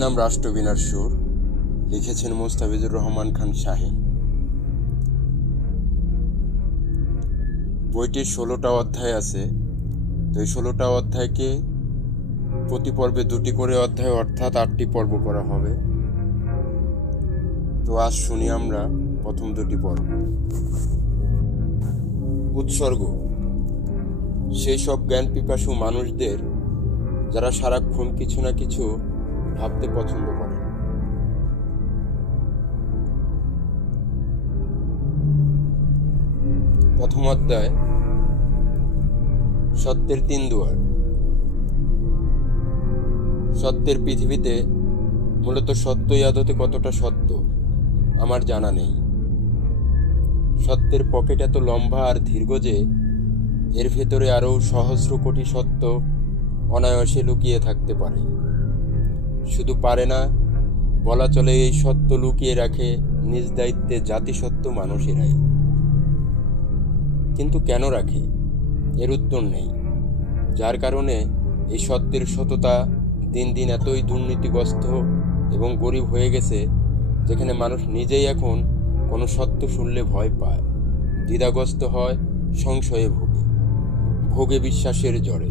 নাম রাষ্ট্রবিনার সুর। লিখেছেন মুস্তাফিজুর রহমান খান শাহিন। বইটির ষোলোটা অধ্যায় আছে। তো এই ষোলোটা অধ্যায়কে প্রতি পর্বে দুটি করে অধ্যায়, অর্থাৎ আটটি পর্ব করা হবে। তো আজ শুনি আমরা প্রথম দুটি পর্ব। উৎসর্গ। সেই সব জ্ঞান পিপাসু মানুষদের, যারা সারাক্ষণ কিছু না কিছু ভাবতে পছন্দ করে। প্রথম অধ্যায়, সত্যের তিন দুয়ার। সত্যের পৃথিবীতে মূলত সত্যই আদতে কতটা সত্য, আমার জানা নেই। সত্যের পকেট এত লম্বা আর দীর্ঘ যে এর ভেতরে আরও সহস্র কোটি সত্য অনায়াসে লুকিয়ে থাকতে পারে। শুধু পারে না, বলা চলে এই সত্য লুকিয়ে রাখে নিজ দায়িত্বে জাতিসত্ত্ব মানুষেরাই। কিন্তু কেন রাখে? এর উত্তর নেই। যার কারণে এই সত্যের সততা দিন দিন এতই দুর্নীতিগ্রস্ত এবং গরিব হয়ে গেছে, যেখানে মানুষ নিজেই এখন কোনো সত্য শুনলে ভয় পায়, দ্বিধাগ্রস্ত হয়, সংশয়ে ভোগে ভোগে বিশ্বাসের জড়ে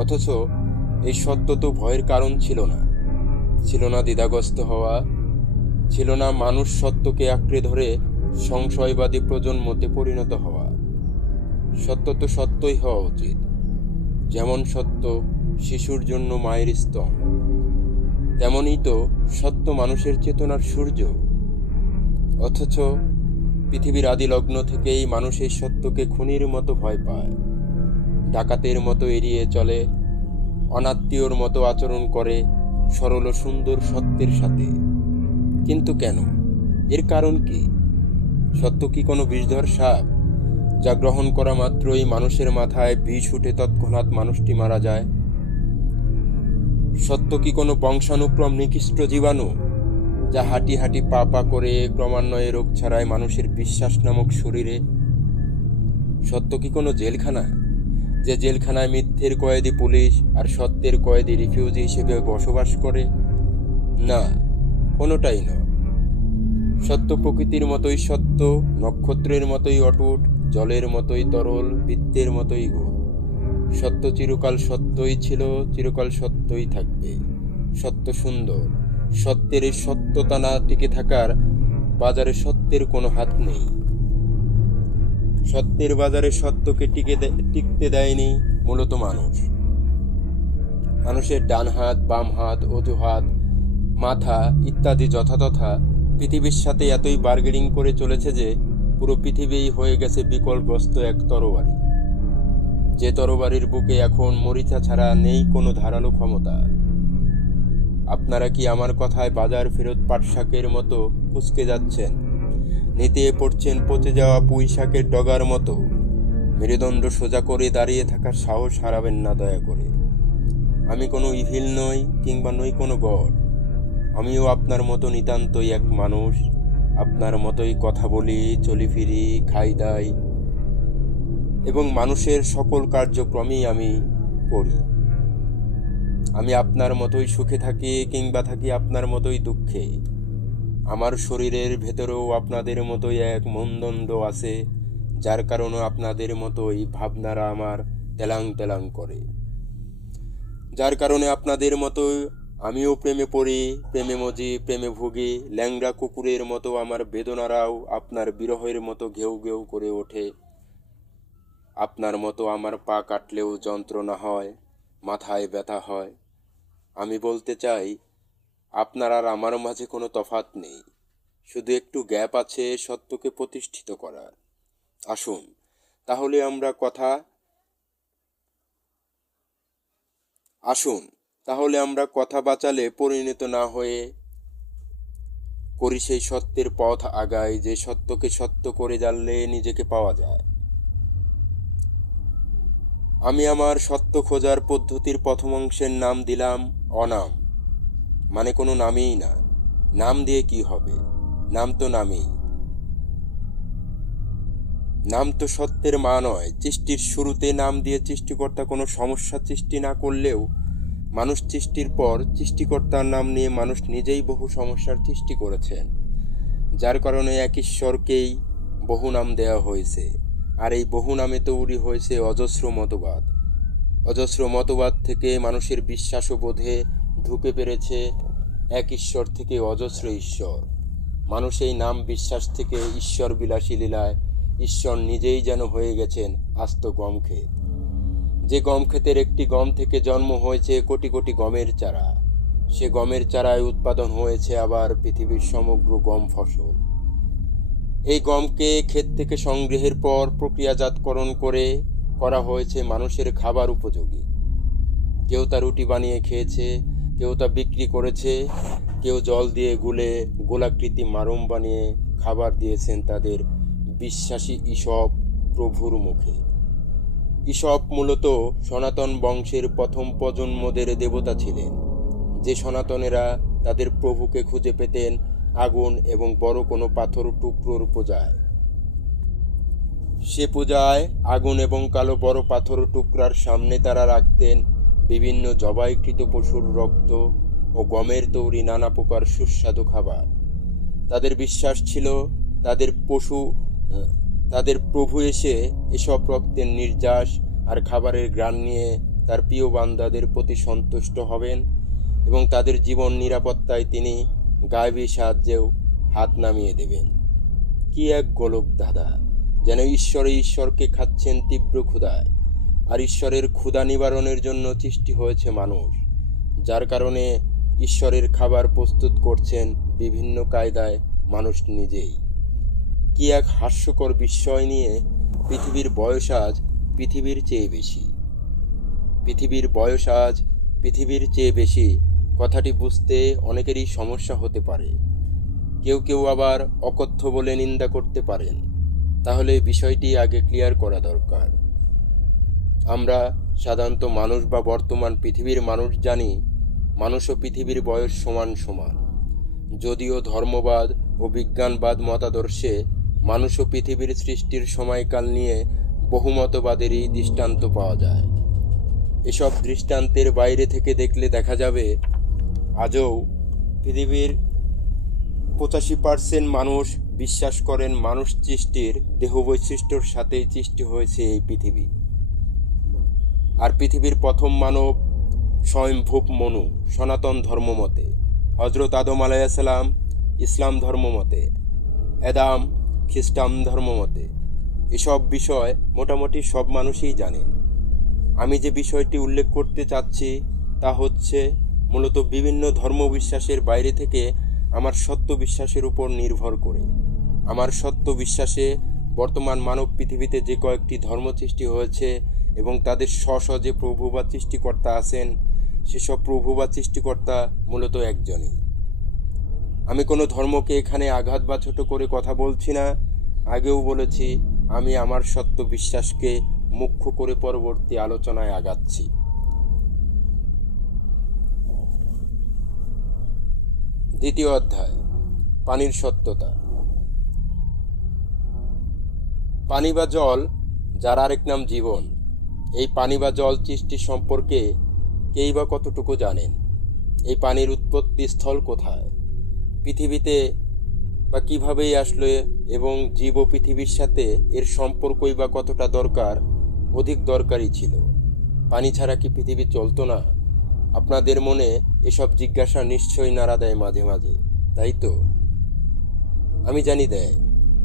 অথচ এই সত্য তো ভয়ের কারণ ছিল না। ছিল না দ্বিধাগ্রস্ত হওয়া, ছিল না মানুষ সত্যকে আঁকড়ে ধরে সংশয়বাদী প্রজন্মতে পরিণত হওয়া। সত্য তো সত্যই হওয়া উচিত। যেমন সত্য শিশুর জন্য মায়ের স্তন, তেমনই তো সত্য মানুষের চেতনার সূর্য। অথচ পৃথিবীর আদি লগ্ন থেকেই মানুষ এই সত্যকে খুনির মতো ভয় পায়, ডাকাতের মতো এড়িয়ে চলে অনাত্মীয়র মতো আচরণ করে সরল ও সুন্দর সত্যের সাথে। কিন্তু কেন? এর কারণ কি? সত্য কি কোনো বিষধর সাপ? যা গ্রহণ করা মাত্রই মানুষের মাথায় বিষ উঠে তৎক্ষণাৎ মানুষটি মারা যায়? সত্য কি কোনো বংশানুক্রম নিকৃষ্ট জীবাণু? যা হাঁটি হাঁটি পা পা করে ক্রমান্বয়ে রোগ ছাড়ায় মানুষের বিশ্বাস নামক শরীরে? সত্য কি কোনো জেলখানা যে জেলখানায় মিথ্যের কয়েদি পুলিশ আর সত্যের কয়েদি রিফিউজি হিসেবে বসবাস করে? না, কোনোটাই নয়। সত্য প্রকৃতির মতোই সত্য, নক্ষত্রের মতোই অটুট, জলের মতোই তরল, বৃত্তের মতোই গোল সত্য চিরকাল সত্যই ছিল, চিরকাল সত্যই থাকবে। সত্য সুন্দর। সত্যের এই সত্যতা না টিকে থাকার বাজারে সত্যের কোনো হাত নেই। সত্যের বাজারে সত্যকে টিকে টিকতে দেয়নি মূলত মানুষ। মানুষের ডান হাত, বাম হাত অজুহাত মাথা ইত্যাদি যথাতথা পৃথিবীর সাথে এতই বার্গেনিং করে চলেছে যে পুরো পৃথিবী হয়ে গেছে বিকলগ্রস্ত এক তরবারি যে তরবারির বুকে এখন মরিচা ছাড়া নেই কোনো ধারালো ক্ষমতা। আপনারা কি আমার কথায় বাজার ফেরত পাট শাকের মতো কুচকে যাচ্ছেন? নিতে পড়ছেন পচে যাওয়া পুঁই শাকের ডগার মতো। মেরুদণ্ড সোজা করে দাঁড়িয়ে থাকার সাহস হারাবেন না দয়া করে। আমি কোনো ইভিল নই কিংবা নই কোনো গড। আমিও আপনার মতো নিতান্তই এক মানুষ। আপনার মতোই কথা বলি, চলি ফিরি, খাই দাই। এবং মানুষের সকল কার্যক্রমেই আমি করি। আমি আপনার মতোই সুখে থাকি কিংবা থাকি আপনার মতোই দুঃখে। আমার শরীরের ভেতরেও আপনাদের মতোই এক মনদণ্ড আছে, যার কারণে আপনাদের মতোই ভাবনারা আমার তেলাং তেলাং করে। যার কারণে আপনাদের মতো আমিও প্রেমে পড়ি, প্রেমে মজি, প্রেমে ভুগি, ল্যাংড়া কুকুরের মতো আমার বেদনারাও আপনার বিরহের মতো ঘেউ ঘেউ করে ওঠে। আপনার মতো আমার পা কাটলেও যন্ত্রণা হয়, মাথায় ব্যথা হয়। আমি বলতে চাই আপনার আর আমার মাঝে কোনো তফাত নেই। শুধু একটু গ্যাপ আছে সত্যকে প্রতিষ্ঠিত করার। আসুন, তাহলে আমরা কথা আসুন, তাহলে আমরা কথা বাঁচালে পরিণত না হয়ে করি সেই সত্যের পথ আগায় যে সত্যকে সত্য করে জানলে নিজেকে পাওয়া যায়। আমি আমার সত্য খোঁজার পদ্ধতির প্রথম অংশের নাম দিলাম অনাম। মানে কোনো নামেই না। নাম দিয়ে কি হবে? নাম তো নামেই। নাম তো সত্যের মা নয়। সৃষ্টির শুরুতে নাম দিয়ে সৃষ্টিকর্তা কোনো সমস্যা সৃষ্টি না করলেও মানুষ সৃষ্টির পর সৃষ্টিকর্তার নাম নিয়ে মানুষ নিজেই বহু সমস্যার সৃষ্টি করেছেন। যার কারণে এক ঈশ্বরকেই বহু নাম দেওয়া হয়েছে। আর এই বহু নামে তৈরি হয়েছে অজস্র মতবাদ। অজস্র মতবাদ থেকে মানুষের বিশ্বাস ও বোধে ঢুকে পেরেছে এক ঈশ্বর থেকে অজস্র ঈশ্বর। মানুষ এই নাম বিশ্বাস থেকে ঈশ্বর বিলাসী লীলায় ঈশ্বর নিজেই যেন হয়ে গেছেন আস্ত গম ক্ষেত যে গম ক্ষেতের একটি গম থেকে জন্ম হয়েছে কোটি কোটি গমের চারা। সে গমের চারায় উৎপাদন হয়েছে আবার পৃথিবীর সমগ্র গম ফসল। এই গমকে ক্ষেত থেকে সংগ্রহের পর প্রক্রিয়াজাতকরণ করে করা হয়েছে মানুষের খাবার উপযোগী। কেউ তা রুটি বানিয়ে খেয়েছে কেউ তা বিক্রি করেছে, কেউ জল দিয়ে গুলে গোলাকৃতি মারম বানিয়ে খাবার দিয়েছেন তাদের বিশ্বাসী ঈশব প্রভুর মুখে। ঈশব মূলত সনাতন বংশের প্রথম প্রজন্মদের দেবতা ছিলেন। যে সনাতনেরা তাদের প্রভুকে খুঁজে পেতেন আগুন এবং বড় কোনো পাথর টুকরোর পূজায়। সে পূজায় আগুন এবং কালো বড় পাথর টুকরার সামনে তারা রাখতেন বিভিন্ন জবাইকৃত পশুর রক্ত ও গমের তৈরি নানা প্রকার সুস্বাদু খাবার। তাদের বিশ্বাস ছিল তাদের পশু, তাদের প্রভু এসে এসব রক্তের নির্যাস আর খাবারের গ্রাণ নিয়ে তার প্রিয় বান্দাদের প্রতি সন্তুষ্ট হবেন এবং তাদের জীবন নিরাপত্তায় তিনি গায়েবী সাহায্যেও হাত নামিয়ে দেবেন। কি এক গোলক দাদা, যেন ঈশ্বরে ঈশ্বরকে খাচ্ছেন তীব্র ক্ষুধায়। আর ঈশ্বরের ক্ষুধা নিবারণের জন্য সৃষ্টি হয়েছে মানুষ, যার কারণে ঈশ্বরের খাবার প্রস্তুত করছেন বিভিন্ন কায়দায় মানুষ নিজেই। কি এক হাস্যকর বিস্ময় নিয়ে পৃথিবীর বয়স আজ পৃথিবীর চেয়ে বেশি। পৃথিবীর বয়স আজ পৃথিবীর চেয়ে বেশি, কথাটি বুঝতে অনেকেরই সমস্যা হতে পারে। কেউ কেউ আবার অকথ্য বলে নিন্দা করতে পারেন। তাহলে বিষয়টি আগে ক্লিয়ার করা দরকার। আমরা সাধারণত মানুষ বা বর্তমান পৃথিবীর মানুষ জানি মানুষ ও পৃথিবীর বয়স সমান সমান। যদিও ধর্মবাদ ও বিজ্ঞানবাদ মতাদর্শে মানুষ ও পৃথিবীর সৃষ্টির সময়কাল নিয়ে বহুমতবাদেরই দৃষ্টান্ত পাওয়া যায়। এসব দৃষ্টান্তের বাইরে থেকে দেখলে দেখা যাবে, আজও পৃথিবীর পঁচাশি পার্সেন্ট মানুষ বিশ্বাস করেন মানুষ সৃষ্টির দেহ বৈশিষ্ট্যর সাথেই সৃষ্টি হয়েছে এই পৃথিবী। আর পৃথিবীর প্রথম মানব স্বয়ংভূপ মনু, সনাতন ধর্মমতে হজরত আদম আলাইসালাম ইসলাম ধর্মমতে এদাম খ্রিস্টান ধর্মমতে এসব বিষয় মোটামুটি সব মানুষই জানেন। আমি যে বিষয়টি উল্লেখ করতে চাচ্ছি তা হচ্ছে মূলত বিভিন্ন ধর্মবিশ্বাসের বাইরে থেকে আমার সত্য বিশ্বাসের উপর নির্ভর করে। আমার সত্য বিশ্বাসে বর্তমান মানব পৃথিবীতে যে কয়েকটি ধর্ম সৃষ্টি হয়েছে এবং তাদের স্ব স্ব যে প্রভু বা সৃষ্টিকর্তা আছেন, সেসব প্রভু বা সৃষ্টিকর্তা মূলত একজনই। আমি কোনো ধর্মকে এখানে আঘাত বা ছোট করে কথা বলছি না। আগেও বলেছি, আমি আমার সত্য বিশ্বাসকে মুখ্য করে পরবর্তী আলোচনায় আগাচ্ছি। দ্বিতীয় অধ্যায়, পানির সত্যতা। পানি বা জল, যার আরেক নাম জীবন। এই পানি বা জল সৃষ্টি সম্পর্কে কেই বা কতটুকু জানেন? এই পানির উৎপত্তি স্থল কোথায়? পৃথিবীতে বা কীভাবেই আসলো এবং জীব পৃথিবীর সাথে এর সম্পর্কই বা কতটা দরকার, অধিক দরকারই ছিল। পানি ছাড়া কি পৃথিবী চলতো না? আপনাদের মনে এসব জিজ্ঞাসা নিশ্চয়ই নাড়া দেয় মাঝে মাঝে, তাই তো? আমি জানি দেয়,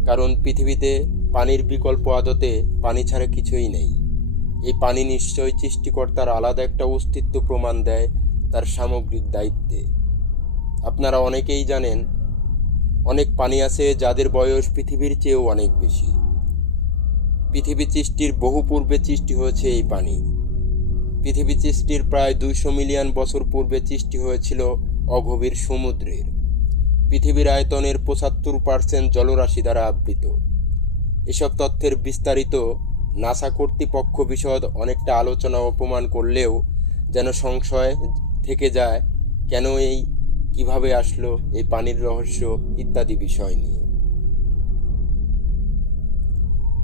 কারণ পৃথিবীতে পানির বিকল্প আদতে পানি ছাড়া কিছুই নেই। এই পানি নিশ্চয় সৃষ্টিকর্তার আলাদা একটা অস্তিত্ব প্রমাণ দেয় তার সামগ্রিক দায়িত্বে। আপনারা অনেকেই জানেন, অনেক পানি আছে যাদের বয়স পৃথিবীর চেয়েও অনেক বেশি। পৃথিবী সৃষ্টির বহু পূর্বে সৃষ্টি হয়েছে এই পানি। পৃথিবী সৃষ্টির প্রায় দুইশো মিলিয়ন বছর পূর্বে সৃষ্টি হয়েছিল অগভীর সমুদ্রের। পৃথিবীর আয়তনের পঁচাত্তর পার্সেন্ট জলরাশি দ্বারা আবৃত। এসব তথ্যের বিস্তারিত নাসা কর্তৃপক্ষ বিশদ অনেকটা আলোচনা অপমান করলেও যেন সংশয় থেকে যায়, কেন এই, কীভাবে আসলো, এই পানির রহস্য ইত্যাদি বিষয় নিয়ে।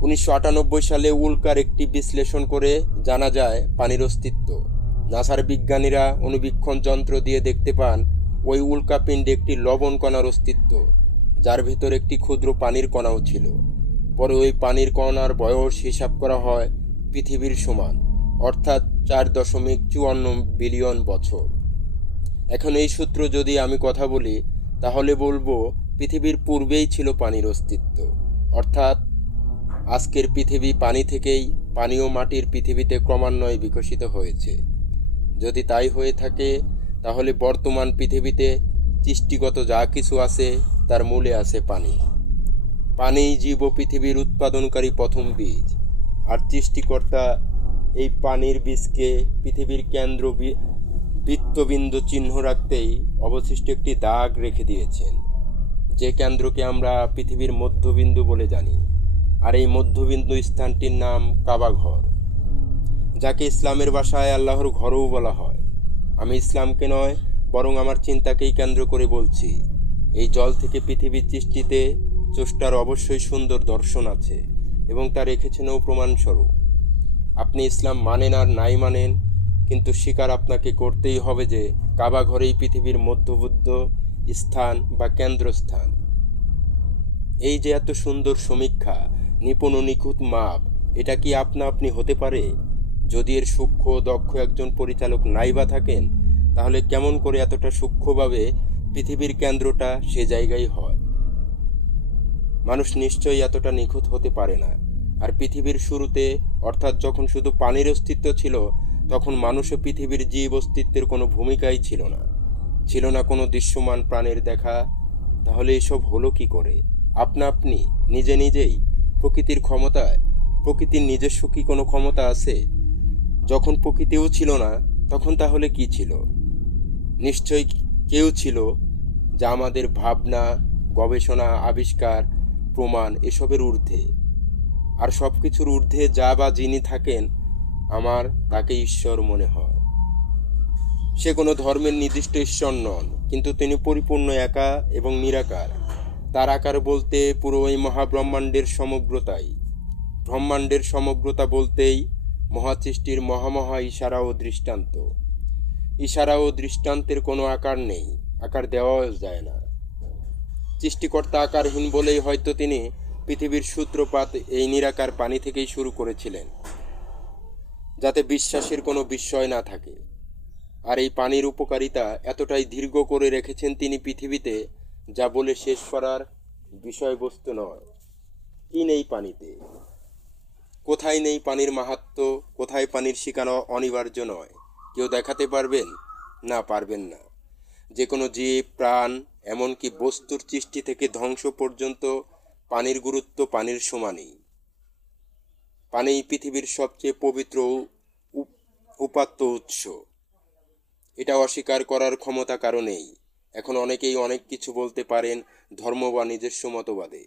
উনিশশো আটানব্বই সালে উল্কার একটি বিশ্লেষণ করে জানা যায় পানির অস্তিত্ব। নাসার বিজ্ঞানীরা অনুবীক্ষণ যন্ত্র দিয়ে দেখতে পান, ওই উল্কাপিণ্ডে একটি লবণ কণার অস্তিত্ব, যার ভেতর একটি ক্ষুদ্র পানির কণাও ছিল। পরে ওই পানির কণার বয়স হিসাব করা হয় পৃথিবীর সমান, অর্থাৎ চার দশমিক চুয়ান্ন বিলিয়ন বছর। এখন এই সূত্র যদি আমি কথা বলি, তাহলে বলব পৃথিবীর পূর্বেই ছিল পানির অস্তিত্ব। অর্থাৎ আজকের পৃথিবী পানি থেকেই পানীয় মাটির পৃথিবীতে ক্রমান্বয়ে বিকশিত হয়েছে। যদি তাই হয়ে থাকে, তাহলে বর্তমান পৃথিবীতে সৃষ্টিগত যা কিছু আছে, তার মূলে আছে পানি। পানি জীব পৃথিবীর উৎপাদনকারী প্রথম বীজ। আর সৃষ্টিকর্তা এই পানির বীজকে পৃথিবীর কেন্দ্র বৃত্তবিন্দু চিহ্ন রাখতেই অবশিষ্ট একটি দাগ রেখে দিয়েছেন, যে কেন্দ্রকে আমরা পৃথিবীর মধ্যবিন্দু বলে জানি। আর এই মধ্যবিন্দু স্থানটির নাম কাবাঘর, যাকে ইসলামের ভাষায় আল্লাহর ঘরও বলা হয়। আমি ইসলামকে নয়, বরং আমার চিন্তাকেই কেন্দ্র করে বলছি, এই জল থেকে পৃথিবীর সৃষ্টিতে চষ্টার অবশ্যই সুন্দর দর্শন আছে এবং তা রেখেছেনও প্রমাণস্বরূপ আপনি ইসলাম মানেন আর নাই মানেন, কিন্তু স্বীকার আপনাকে করতেই হবে যে কাবা ঘরেই পৃথিবীর মধ্যবুদ্ধ স্থান বা কেন্দ্রস্থান। এই যে এত সুন্দর সমীক্ষা, নিপুণ ও নিখুঁত মাপ, এটা কি আপনা আপনি হতে পারে? যদি এর সূক্ষ্ম দক্ষ একজন পরিচালক নাইবা থাকেন, তাহলে কেমন করে এতটা সূক্ষ্মভাবে পৃথিবীর কেন্দ্রটা সে জায়গায় হয়? মানুষ নিশ্চয়ই এতটা নিখুঁত হতে পারে না। আর পৃথিবীর শুরুতে, অর্থাৎ যখন শুধু পানির অস্তিত্ব ছিল, তখন মানুষ ও পৃথিবীর জীব অস্তিত্বের কোনো ভূমিকাই ছিল না। ছিল না কোনো দৃশ্যমান প্রাণের দেখা। তাহলে এসব হলো কি করে? আপনা আপনি, নিজে নিজেই, প্রকৃতির ক্ষমতায়? প্রকৃতির নিজস্ব কি কোনো ক্ষমতা আছে? যখন প্রকৃতিও ছিল না, তখন তাহলে কি ছিল? নিশ্চয়ই কেউ ছিল, যা আমাদের ভাবনা, গবেষণা, আবিষ্কার প্রমাণ এসবের ঊর্ধ্বে। আর সব কিছুর ঊর্ধ্বে যা বা যিনি থাকেন, আমার তাকে ঈশ্বর মনে হয়। সে কোনো ধর্মের নির্দিষ্ট ঈশ্বর নন, কিন্তু তিনি পরিপূর্ণ একা এবং নিরাকার। তার আকার বলতে পুরো এই মহাব্রহ্মাণ্ডের সমগ্রতাই। ব্রহ্মাণ্ডের সমগ্রতা বলতেই মহাসৃষ্টির মহামহা ইশারা ও দৃষ্টান্ত। ইশারা ও দৃষ্টান্তের কোনো আকার নেই, আকার দেওয়াও যায় না। সৃষ্টিকর্তা আকারহীন বলেই হয়তো তিনি পৃথিবীর সূত্রপাত এই নিরাকার পানি থেকেই শুরু করেছিলেন, যাতে বিশ্বাসের কোনো বিস্ময় না থাকে। আর এই পানির উপকারিতা এতটাই দীর্ঘ করে রেখেছেন তিনি পৃথিবীতে, যা বলে শেষ করার বিষয়বস্তু নয়। কি নেই পানিতে? কোথায় নেই পানির মাহাত্ম? কোথায় পানির শিকানো অনিবার্য নয়? কেউ দেখাতে পারবেন? না পারবেন না। যে কোনো জীব, প্রাণ এমনকি বস্তুর সৃষ্টি থেকে ধ্বংস পর্যন্ত পানির গুরুত্ব পানির সমানই। পানি পৃথিবীর সবচেয়ে পবিত্র উপ- উপাত্ত উৎস। এটা অস্বীকার করার ক্ষমতা কারণেই এখন অনেকেই অনেক কিছু বলতে পারেন ধর্ম বা নিজস্ব মতবাদে।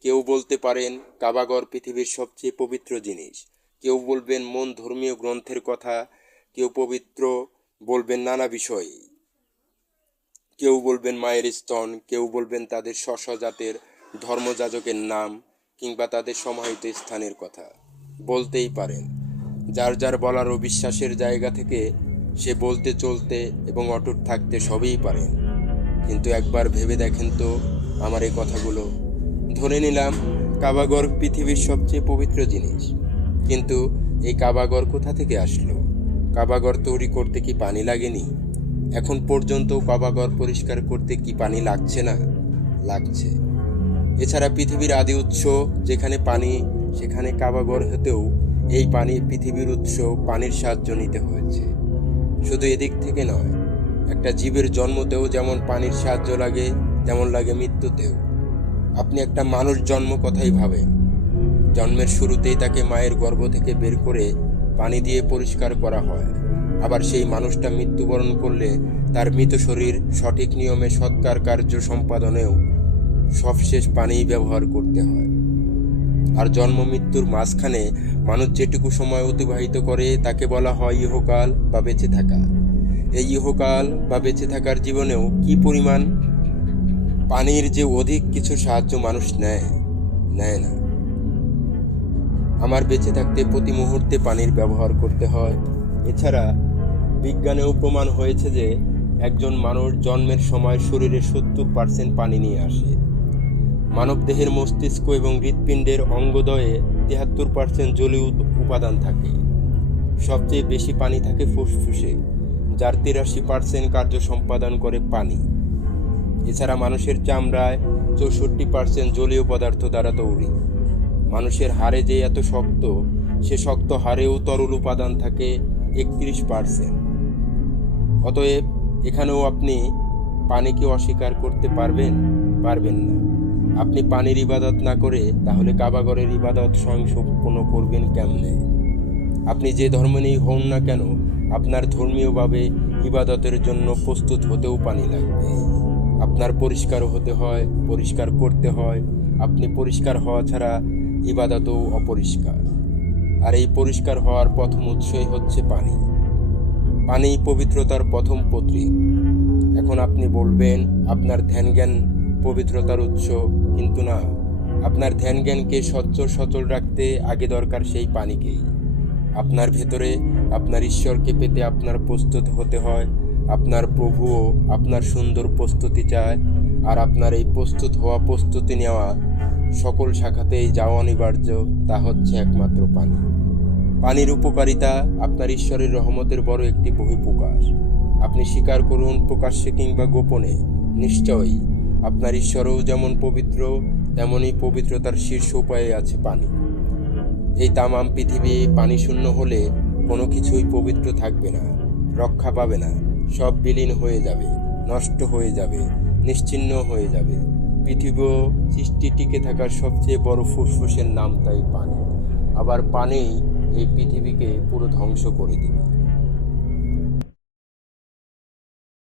কেউ বলতে পারেন কাবাগর পৃথিবীর সবচেয়ে পবিত্র জিনিস। কেউ বলবেন মন ধর্মীয় গ্রন্থের কথা, কেউ পবিত্র বলবেন নানা বিষয়ে কেউ বলবেন মায়ের স্তন, কেউ বলবেন তাদের স্ব জাতের ধর্মযাজকের নাম কিংবা তাদের সমাহিত স্থানের কথা। বলতেই পারেন। যার যার বলার ও বিশ্বাসের জায়গা থেকে সে বলতে, চলতে এবং অটুট থাকতে সবই পারেন। কিন্তু একবার ভেবে দেখেন তো আমার এই কথাগুলো। ধরে নিলাম, কাবাগর পৃথিবীর সবচেয়ে পবিত্র জিনিস। কিন্তু এই কাবাগর কোথা থেকে আসলো? কাবাগর তৈরি করতে কি পানি লাগেনি? এখন পর্যন্ত কাবাগর পরিষ্কার করতে কি পানি লাগছে না? লাগছে। এছাড়া পৃথিবীর আদি উৎস যেখানে পানি, সেখানে কাবাগর হতেও এই পানি পৃথিবীর উৎস পানির সাহায্য নিতে হয়েছে। শুধু এদিক থেকে নয়, একটা জীবের জন্মতেও যেমন পানির সাহায্য লাগে, তেমন লাগে মৃত্যুতেও। আপনি একটা মানুষ জন্ম কথাই ভাবেন। জন্মের শুরুতেই তাকে মায়ের গর্ভ থেকে বের করে পানি দিয়ে পরিষ্কার করা হয়। আবার সেই মানুষটা মৃত্যুবরণ করলে তার মৃত শরীর সঠিক নিয়মে সৎকার কার্য সম্পাদনেও সবশেষ পানি ব্যবহার করতে হয়। আর জন্ম মৃত্যুর মাঝখানে মানুষ যেটুকু সময় অতিবাহিত করে তাকে বলা হয় ইহকাল বা বেঁচে থাকা। এই ইহকাল বা বেঁচে থাকার জীবনেও কি পরিমাণ পানির যে অধিক কিছু সাহায্য মানুষ নেয় নেয় না। আমার বেঁচে থাকতে প্রতি মুহূর্তে পানির ব্যবহার করতে হয়। এছাড়া বিজ্ঞানেও প্রমাণ হয়েছে যে একজন মানুষ জন্মের সময় শরীরে সত্তর পার্সেন্ট পানি নিয়ে আসে। মানবদেহের মস্তিষ্ক এবং হৃৎপিণ্ডের অঙ্গদয়ে তিয়াত্তর পার্সেন্ট জলীয় উপাদান থাকে। সবচেয়ে বেশি পানি থাকে ফুসফুসে, যার তিরাশি পার্সেন্ট কার্য সম্পাদন করে পানি। এছাড়া মানুষের চামড়ায় চৌষট্টি পার্সেন্ট জলীয় পদার্থ দ্বারা তৈরি। মানুষের হাড়ে যে এত শক্ত, সে শক্ত হাড়েও তরল উপাদান থাকে একত্রিশ পার্সেন্ট। অতএব এখানেও আপনি পানিকে অস্বীকার করতে পারবেন পারবেন না। আপনি পানির ইবাদত না করে তাহলে কাবাগরের ইবাদত স্বয়ং সম্পন্ন করবেন কেমনে? আপনি যে ধর্ম নিয়েই হন না কেন, আপনার ধর্মীয়ভাবে ইবাদতের জন্য প্রস্তুত হতেও পানি লাগবে। আপনার পরিষ্কার হতে হয়, পরিষ্কার করতে হয়। আপনি পরিষ্কার হওয়া ছাড়া ইবাদতও অপরিষ্কার। আর এই পরিষ্কার হওয়ার প্রথম উৎসই হচ্ছে পানি। পানি পবিত্রতার প্রথম প্রতীক। এখন আপনি বলবেন, আপনার ধ্যান জ্ঞান পবিত্রতার উৎস, কিন্তু না। আপনার ধ্যান জ্ঞানকে সচ্চর সচল রাখতে আগে দরকার সেই পানিকেই। আপনার ভেতরে আপনার ঈশ্বরকে পেতে আপনার প্রস্তুত হতে হয়, আপনার প্রভুও আপনার সুন্দর প্রস্তুতি চায়, আর আপনার এই প্রস্তুত হওয়া প্রস্তুতি নেওয়া সকল শাখাতেই যাওয়া অনিবার্য, তা হচ্ছে একমাত্র পানি। পানির উপকারিতা আপনার ঈশ্বরের রহমতের বড় একটি বহিঃপ্রকাশ। আপনি স্বীকার করুন প্রকাশ্যে কিংবা গোপনে, নিশ্চয়ই আপনার ঈশ্বরও যেমন পবিত্র, তেমনই পবিত্রতার শীর্ষ উপায়ে আছে পানি। এই তামাম পৃথিবী পানি শূন্য হলে কোনো কিছুই পবিত্র থাকবে না, রক্ষা পাবে না, সব বিলীন হয়ে যাবে, নষ্ট হয়ে যাবে নিশ্চিহ্ন হয়ে যাবে। পৃথিবী সৃষ্টি টিকে থাকার সবচেয়ে বড় ফুসফুসের নাম তাই পানি। আবার পানি এই পৃথিবীকে পুরো ধ্বংস করে দেবে।